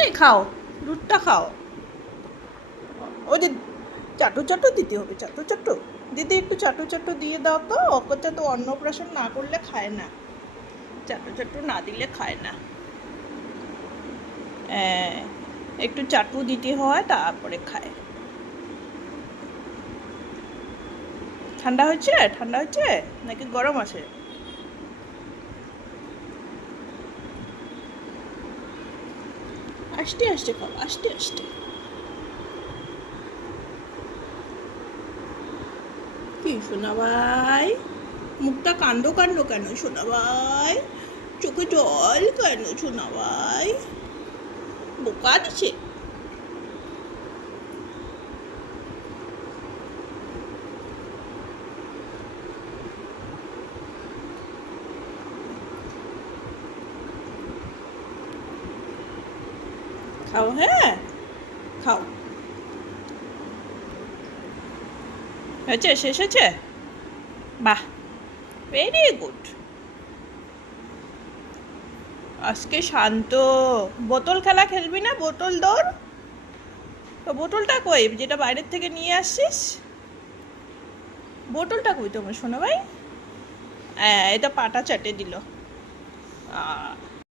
নেই, খাও দুধটা খাও। ওই যে চাটু চাটু দিতে হবে, চাটু চাটু দিদি একটু চাটু চাটু দিয়ে দাও তো, ওকে তো অন্নপ্রাশন না করলে খায় না, চাটু চাটু না দিলে খায় না। একটু চাটু দিতে হয় তারপরে খায়। ঠান্ডা হচ্ছে, ঠান্ডা হচ্ছে নাকি গরম আছে? আস্তে আস্তে খাও, আস্তে আস্তে। কি সোনা ভাই, মুখটা কান্দ কান্দ কেন সোনা ভাই, চোখে জল কেন সোনা ভাই? বোকা দিছে। খাও, হ্যাঁ খাও। হয়েছে, শেষ হয়েছে? বাহ, ভেরি গুড। আজকে শান্ত। বোতল খেলা খেলবি না? বোতল দৌড়। তো বোতলটা কই, যেটা বাইরের থেকে নিয়ে আসছিস? বোতলটা কই তোমার সোনা ভাই? এটা পাটা চাটে দিল।